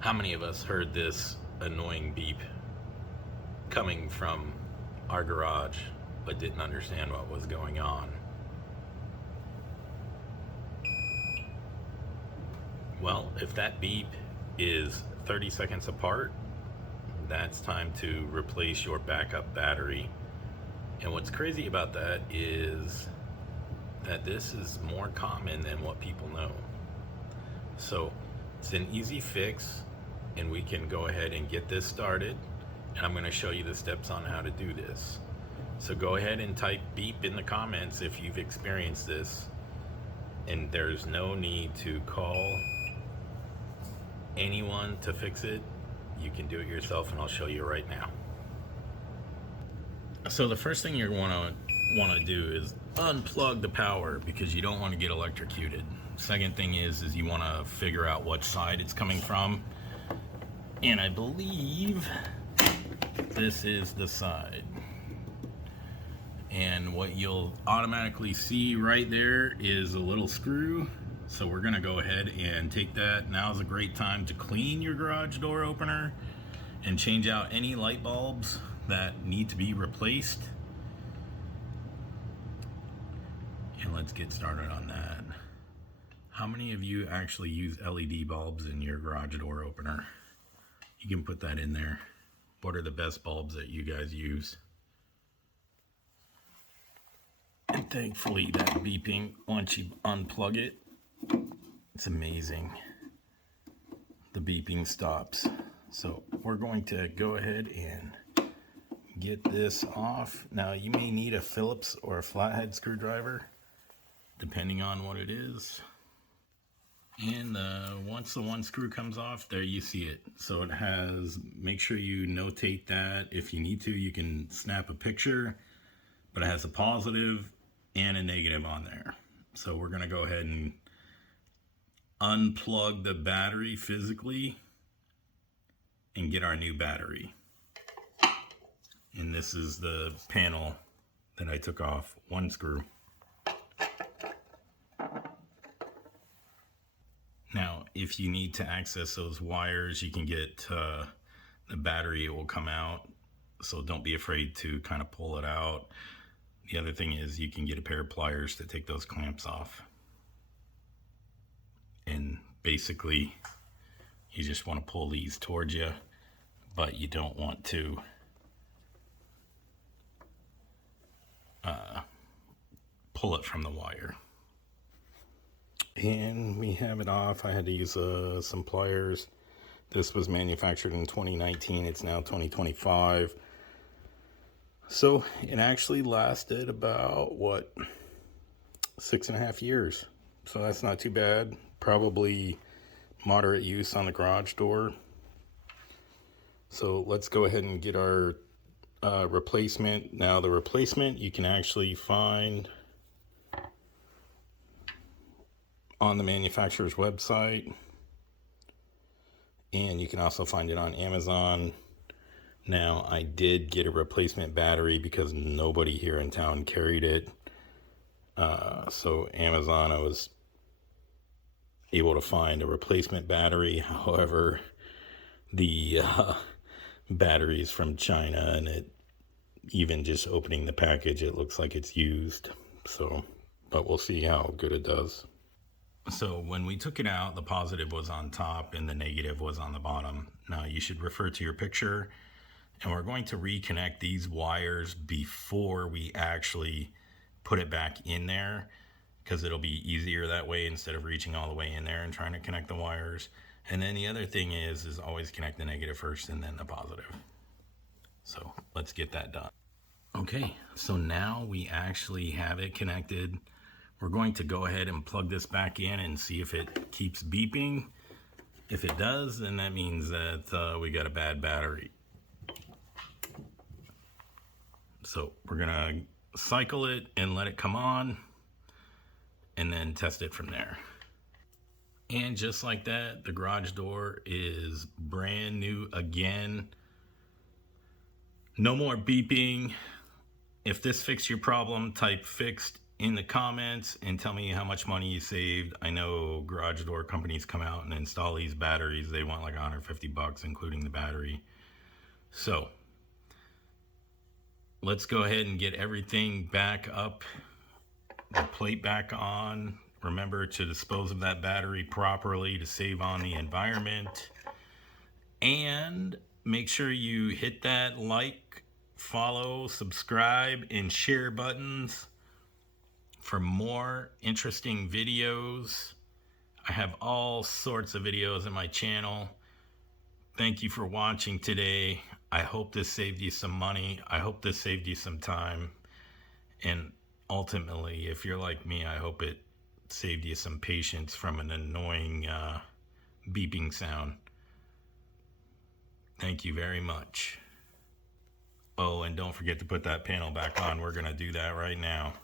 How many of us heard this annoying beep coming from our garage but didn't understand what was going on? Well, if that beep is 30 seconds apart, that's time to replace your backup battery. And what's crazy about that is that this is more common than what people know. So it's an easy fix, and we can go ahead and get this started. And I'm going to show you the steps on how to do this. So go ahead and type beep in the comments if you've experienced this. And there's no need to call anyone to fix it. You can do it yourself, and I'll show you right now. So the first thing you're want to do is unplug the power, because you don't want to get electrocuted. Second thing is you want to figure out what side it's coming from, and I believe this is the side. And what you'll automatically see right there is a little screw. So we're gonna go ahead and take that. Now's a great time to clean your garage door opener and change out any light bulbs that need to be replaced. And let's get started on that. How many of you actually use LED bulbs in your garage door opener? You can put that in there. What are the best bulbs that you guys use? And thankfully that beeping, once you unplug it, it's amazing. The beeping stops. So we're going to go ahead and get this off. Now you may need a Phillips or a flathead screwdriver, depending on what it is. And once the one screw comes off, there you see it. So it has, make sure you notate that. If you need to, you can snap a picture, but it has a positive and a negative on there. So we're gonna go ahead and unplug the battery physically and get our new battery. And this is the panel that I took off, one screw. Now, if you need to access those wires, you can get the battery, it will come out. So don't be afraid to kind of pull it out. The other thing is you can get a pair of pliers to take those clamps off. And basically, you just want to pull these towards you, but you don't want to pull it from the wire. And we have it off. I had to use some pliers. This was manufactured in 2019. It's now 2025. So it actually lasted about, what, 6.5 years. So that's not too bad. Probably moderate use on the garage door. So let's go ahead and get our replacement. Now the replacement you can actually find on the manufacturer's website, and you can also find it on Amazon. Now I did get a replacement battery because nobody here in town carried it. So Amazon, I was able to find a replacement battery. However, the batteries from China, and it, even just opening the package, it looks like it's used. So, but we'll see how good it does. So when we took it out, the positive was on top and the negative was on the bottom. Now you should refer to your picture, and we're going to reconnect these wires before we actually put it back in there, because it'll be easier that way instead of reaching all the way in there and trying to connect the wires. And then the other thing is always connect the negative first and then the positive. So let's get that done. Okay, so now we actually have it connected. We're going to go ahead and plug this back in and see if it keeps beeping. If it does, then that means that we got a bad battery. So we're gonna cycle it and let it come on, and then test it from there. And just like that, the garage door is brand new again. No more beeping. If this fixed your problem, type fixed in the comments and tell me how much money you saved. I know garage door companies come out and install these batteries. They want like 150 bucks, including the battery. So let's go ahead and get everything back up, the plate back on. Remember to dispose of that battery properly to save on the environment. And make sure you hit that like, follow, subscribe, and share buttons for more interesting videos. I have all sorts of videos on my channel. Thank you for watching today. I hope this saved you some money. I hope this saved you some time. And ultimately, if you're like me, I hope it saved you some patience from an annoying beeping sound. Thank you very much. Oh, and don't forget to put that panel back on. We're going to do that right now.